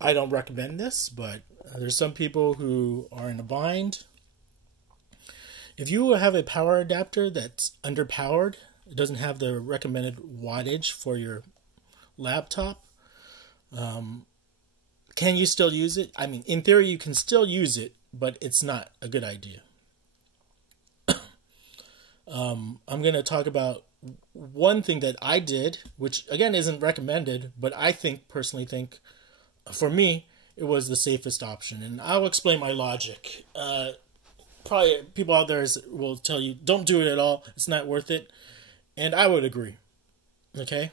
I don't recommend this, but there's some people who are in a bind. If you have a power adapter that's underpowered, it doesn't have the recommended wattage for your laptop, can you still use it? I mean, in theory, you can still use it, but it's not a good idea. I'm going to talk about one thing that I did, which again isn't recommended, but I personally think, for me, it was the safest option. And I'll explain my logic. Probably people out there will tell you, don't do it at all. It's not worth it. And I would agree. Okay?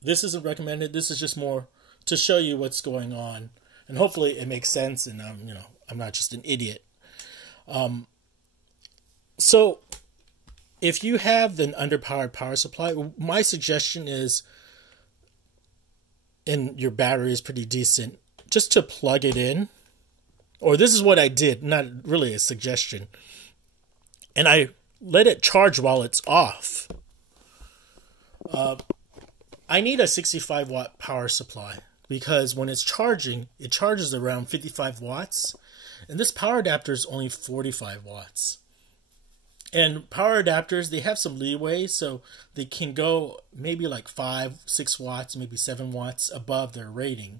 This isn't recommended. This is just more to show you what's going on. And hopefully it makes sense and I'm not just an idiot. So if you have an underpowered power supply, my suggestion is, and your battery is pretty decent, just to plug it in. Or this is what I did, not really a suggestion. And I let it charge while it's off. I need a 65 watt power supply because when it's charging, it charges around 55 watts. And this power adapter is only 45 watts. And power adapters, they have some leeway, so they can go maybe like 5, 6 watts, maybe 7 watts above their rating.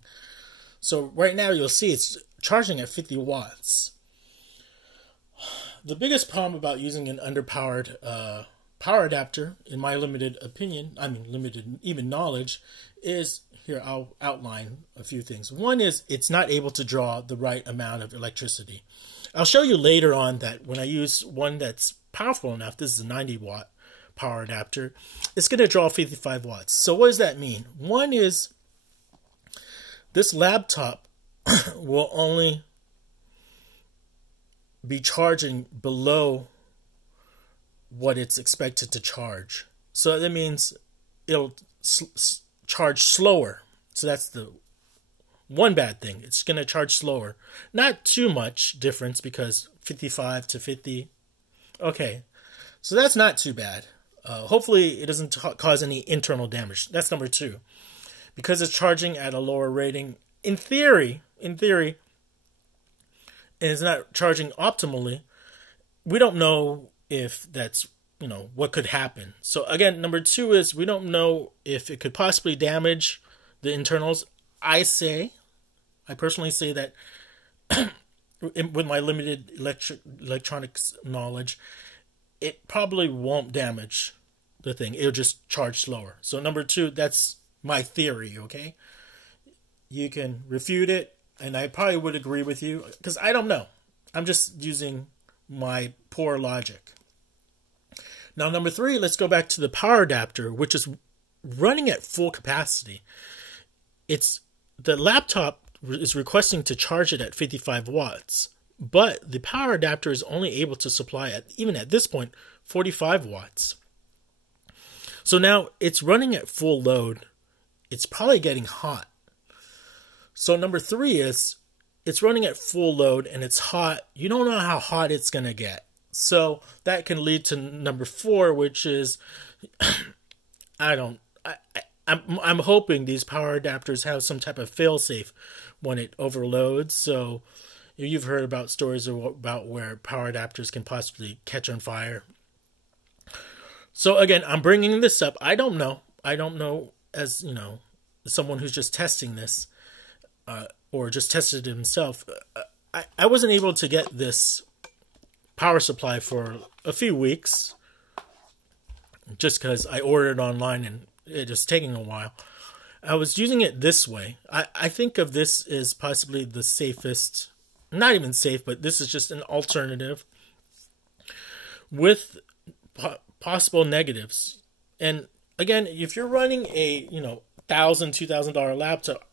So right now you'll see it's charging at 50 watts. The biggest problem about using an underpowered power adapter, in my limited opinion, limited even knowledge, is, here I'll outline a few things. One is it's not able to draw the right amount of electricity. I'll show you later on that when I use one that's powerful enough, this is a 90 watt power adapter, it's going to draw 55 watts. So what does that mean? One is this laptop will only be charging below what it's expected to charge. So that means it'll charge slower. So that's the one bad thing. It's going to charge slower. Not too much difference because 55 to 50. Okay, so that's not too bad. Hopefully it doesn't cause any internal damage. That's number two. Because it's charging at a lower rating, in theory, and it's not charging optimally, we don't know if that's, what could happen. So again, number two is we don't know if it could possibly damage the internals. I personally say that with my limited electronics knowledge, it probably won't damage the thing. It'll just charge slower. So number two, that's my theory, okay? You can refute it, and I probably would agree with you, because I don't know. I'm just using my poor logic. Now, number three, let's go back to the power adapter, which is running at full capacity. The laptop is requesting to charge it at 55 watts, but the power adapter is only able to supply, even at this point, 45 watts. So now it's running at full load. It's probably getting hot. So number three is it's running at full load and it's hot. You don't know how hot it's going to get. So that can lead to number four, which is I'm hoping these power adapters have some type of failsafe when it overloads. So you've heard about stories about where power adapters can possibly catch on fire. So again, I'm bringing this up. I don't know as, someone who's just testing this or just tested it himself. I wasn't able to get this power supply for a few weeks just because I ordered it online and it was taking a while. I was using it this way. I think of this as possibly the safest, not even safe, but this is just an alternative with possible negatives. And again, if you're running a $1,000, $2,000 laptop,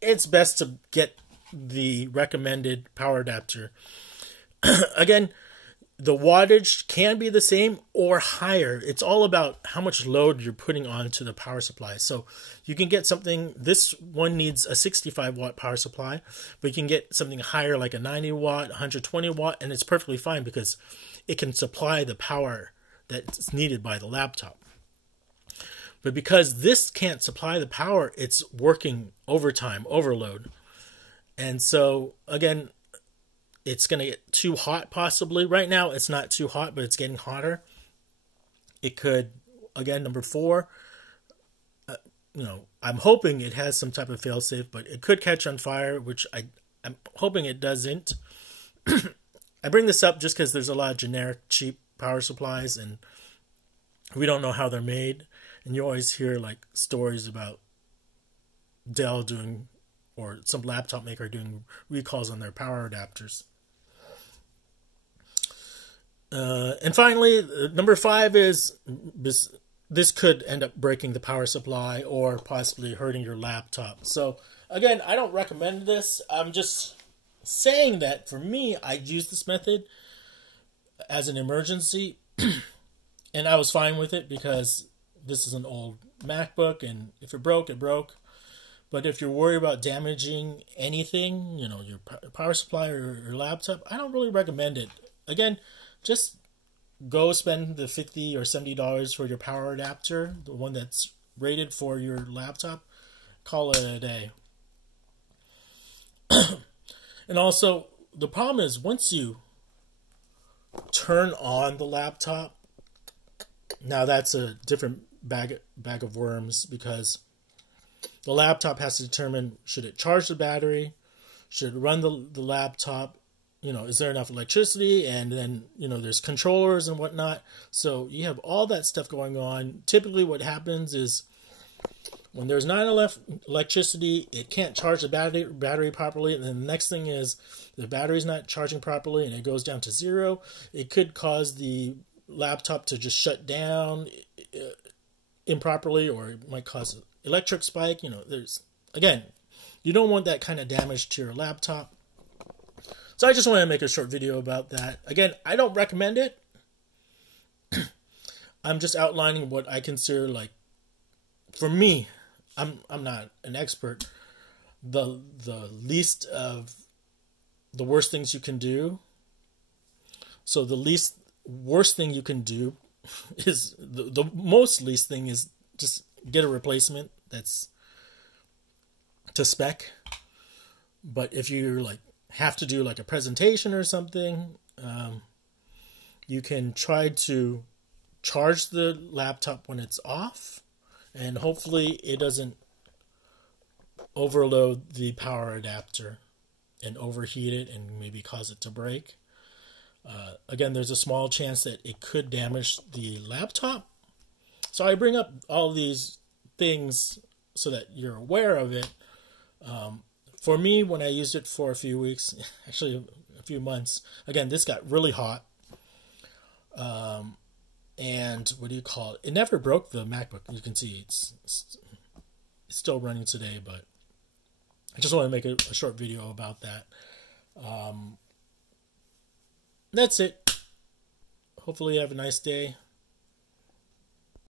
it's best to get the recommended power adapter. Again, the wattage can be the same or higher. It's all about how much load you're putting onto the power supply. So you can get something, this one needs a 65 watt power supply, but you can get something higher like a 90 watt, 120 watt, and it's perfectly fine because it can supply the power that's needed by the laptop. But because this can't supply the power, it's working overtime, overload. And so, again, it's going to get too hot possibly. Right now, it's not too hot, but it's getting hotter. It could, again, number 4, I'm hoping it has some type of failsafe, but it could catch on fire, which I'm hoping it doesn't. I bring this up just because there's a lot of generic, cheap power supplies, and we don't know how they're made. And you always hear like stories about Dell doing, or some laptop maker doing recalls on their power adapters. And finally, number 5 is this could end up breaking the power supply or possibly hurting your laptop. So again, I don't recommend this. I'm just saying that for me, I use this method as an emergency, and I was fine with it because this is an old MacBook, and if it broke, it broke. But if you're worried about damaging anything, your power supply or your laptop, I don't really recommend it. Again, just go spend the $50 or $70 for your power adapter, the one that's rated for your laptop. Call it a day. And also, the problem is once you turn on the laptop, now that's a different bag of worms, because the laptop has to determine, should it charge the battery, should it run the laptop, is there enough electricity, and then, there's controllers and whatnot. So you have all that stuff going on. Typically what happens is when there's not enough electricity, it can't charge the battery properly, and then the next thing is the battery's not charging properly and it goes down to 0. It could cause the laptop to just shut down improperly, or it might cause an electric spike. Again, you don't want that kind of damage to your laptop. So I just want to make a short video about that. Again, I don't recommend it. I'm just outlining what I consider, like, for me, I'm not an expert, the least of the worst things you can do. So the least worst thing you can do is the most least thing is just get a replacement that's to spec. But if you're like have to do like a presentation or something, you can try to charge the laptop when it's off, and hopefully it doesn't overload the power adapter and overheat it and maybe cause it to break. Again, there's a small chance that it could damage the laptop. So I bring up all these things so that you're aware of it. For me, when I used it for a few weeks, actually a few months, again, this got really hot. And what do you call it? It never broke the MacBook. You can see it's still running today, but I just want to make a short video about that. That's it. Hopefully you have a nice day.